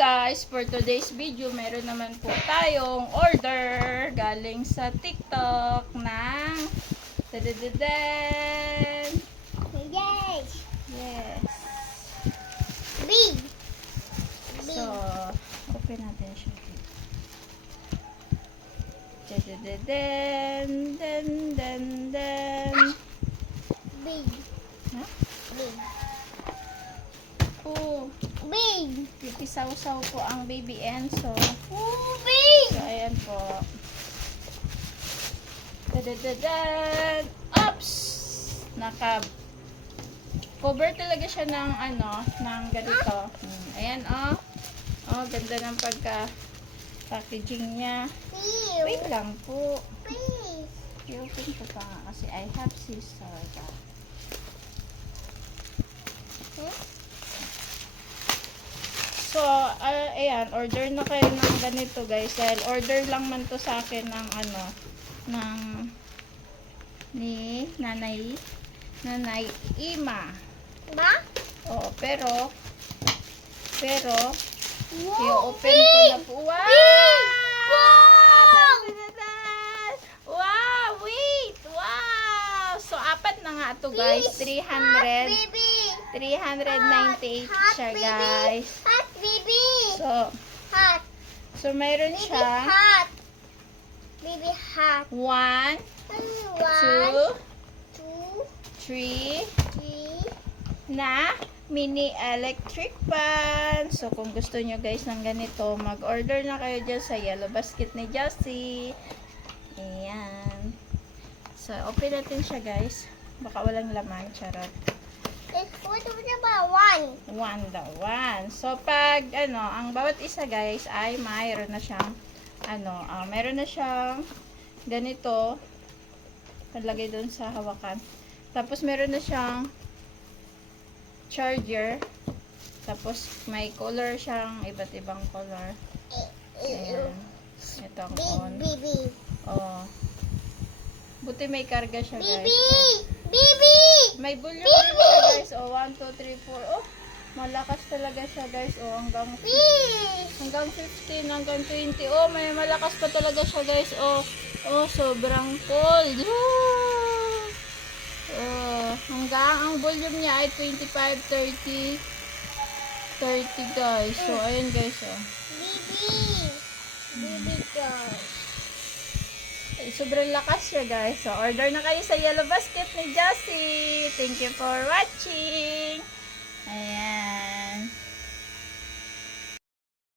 guys, for today's video, meron naman po tayong order galing sa TikTok ng dadadadaan. Yes. Yes. Big. So, open natin siya. Dadadadaan, dan, dan, dan. Big. Ha? Big. Oh, Big. pipisaw-saw po ang baby Enzo. Oh, big. So, ayan po. Dadadadaan. Oops! Naka-cover talaga siya ng ng ganito. Ayan, oh. Oh, ganda ng pagka-packaging niya. Wait lang po. Big. I-open ko pa nga kasi I have scissors. So, ayan, order na kayo ng ganito guys. Dahil order lang man to sa akin ng ni Nanay Ima. Ma? Oh, pero Wow. i-open ko na po. Wow! Wow, wait! Wow! So, apat na nga to guys. 300. Baby. 398 siya guys. Hot, baby. Hot. So mayroon Baby siya hot. Baby hot. 1, 1, 2, 3 2, 3. na mini electric fan. So kung gusto nyo guys ng ganito, mag-order na kayo dyan sa Yellow Basket ni Jessie. Ayan. So open natin siya guys. Baka walang laman. Charot. What about 1? 1 daw. 1. So, pag, ang bawat isa guys, ay mayroon na siyang, mayroon na siyang ganito, palagay doon sa hawakan. Tapos, meron na siyang charger. Tapos, may color siyang, iba't ibang color. Ayan. Ito ang on. Baby. Oh. Buti may karga siya guys. Baby. Baby. May volume din siya guys. Oh, 1, 2, 3, 4. Oh, malakas talaga siya guys. Oh, hanggang 15, hanggang 20. Oh, may malakas pa talaga siya guys. Oh, sobrang cold. Oh, hanggang ang volume niya ay 25, 30 guys. So, ayun guys. Oh. Baby girl. Sobrang lakas siya guys. So, order na kayo sa Yellow Basket ni Jessie. Thank you for watching.